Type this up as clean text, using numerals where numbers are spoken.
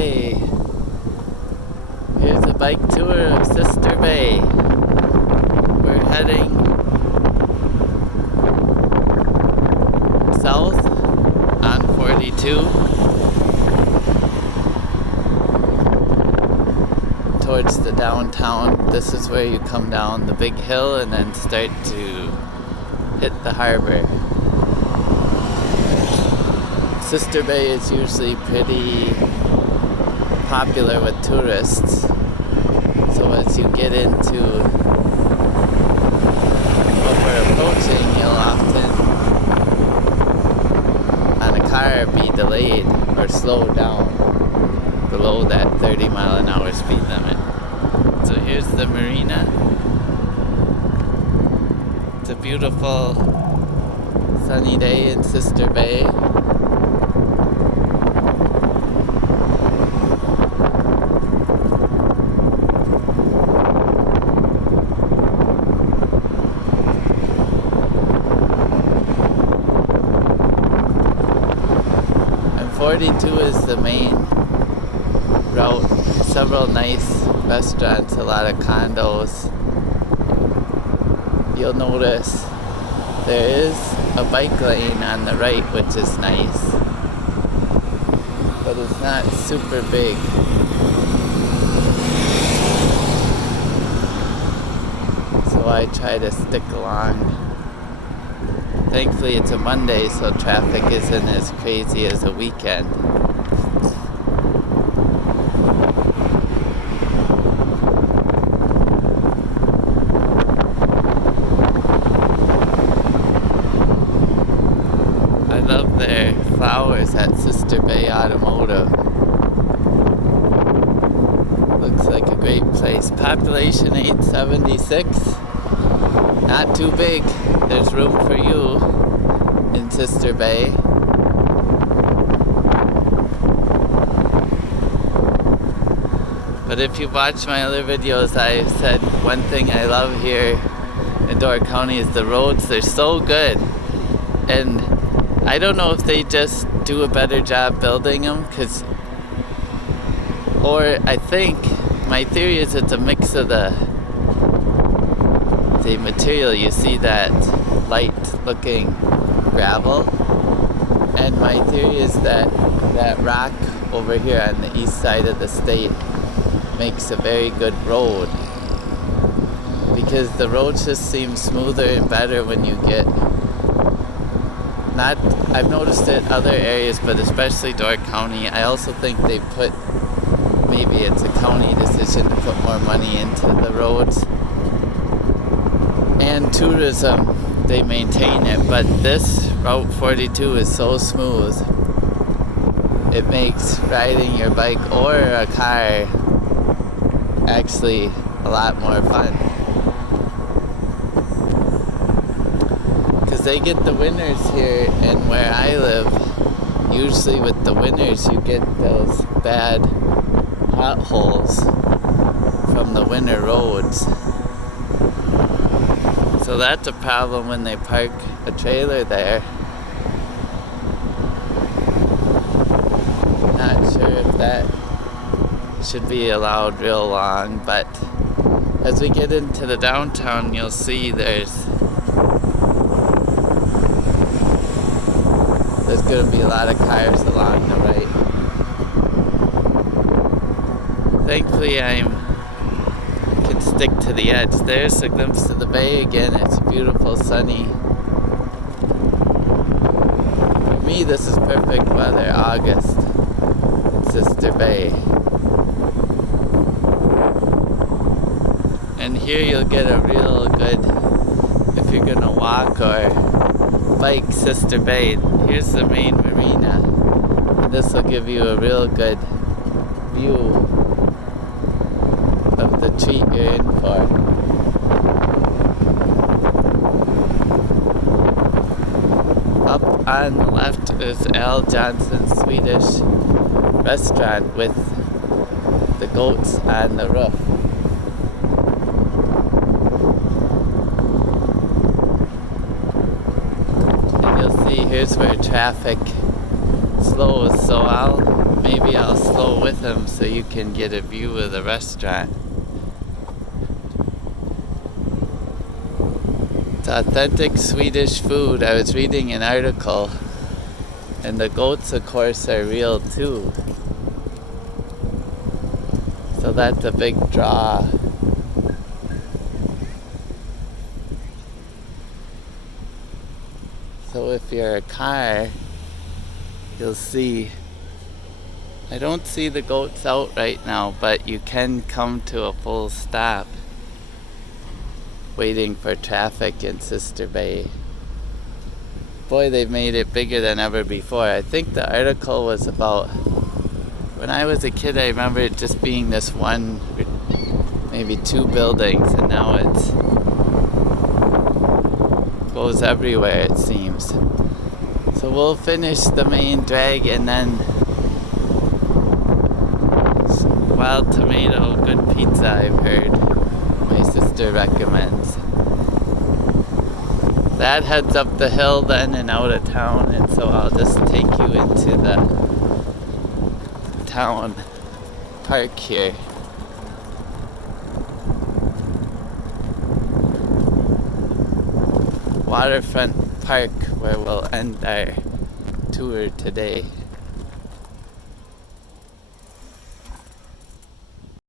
Okay, here's a bike tour of Sister Bay. We're heading south on 42 towards the downtown. This is where you come down the big hill and then start to hit the harbor. Sister Bay is usually pretty popular with tourists, so as you get into what we're approaching, you'll often on a car be delayed or slowed down below that 30-mile-an-hour speed limit. So here's the Marina. It's a beautiful sunny day in Sister Bay. And 42 is the main route. Several nice restaurants, a lot of condos. You'll notice there is a bike lane on the right, which is nice, but it's not super big. So I try to stick along. Thankfully it's a Monday, so traffic isn't as crazy as a weekend. I love their flowers at Sister Bay Automotive. Looks like a great place. Population 876. Not too big. There's room for you in Sister Bay. But if you watch my other videos, I said one thing I love here in Door County is the roads. They're so good. And I don't know if they just do a better job building them, or I think, my theory is it's a mix of the material. You see that light looking gravel, and my theory is that rock over here on the east side of the state makes a very good road, because the roads just seem smoother and better when you get I've noticed it other areas, but especially Door County. I also think they maybe it's a county decision to put more money into the roads and tourism. They maintain it, but this Route 42 is so smooth. It makes riding your bike or a car actually a lot more fun. Because they get the winters here, and where I live, usually with the winters you get those bad potholes from the winter roads. So that's a problem when they park a trailer there. Not sure if that should be allowed real long, but as we get into the downtown, you'll see there's going to be a lot of cars along the right. Thankfully I can stick to the edge. There's a glimpse of the bay again. It's beautiful, sunny. For me, this is perfect weather, August, Sister Bay. And here you'll get a real good, if you're gonna walk or bike Sister Bay, here's the main marina. This will give you a real good view of the treat you're in for. Up on the left is Al Johnson's Swedish Restaurant with the goats on the roof. And you'll see here's where traffic slow, so maybe I'll slow with him so you can get a view of the restaurant. It's authentic Swedish food. I was reading an article, and the goats, of course, are real too. So that's a big draw. So if you're a car, you'll see. I don't see the goats out right now, but you can come to a full stop waiting for traffic in Sister Bay. Boy, they've made it bigger than ever before. I think the article was about, when I was a kid, I remember it just being this one, maybe two buildings, and now it goes everywhere, it seems. So we'll finish the main drag, and then wild tomato, good pizza, I've heard. My sister recommends. That heads up the hill then and out of town, and so I'll just take you into the town park here. Waterfront Park, where we'll end our tour today.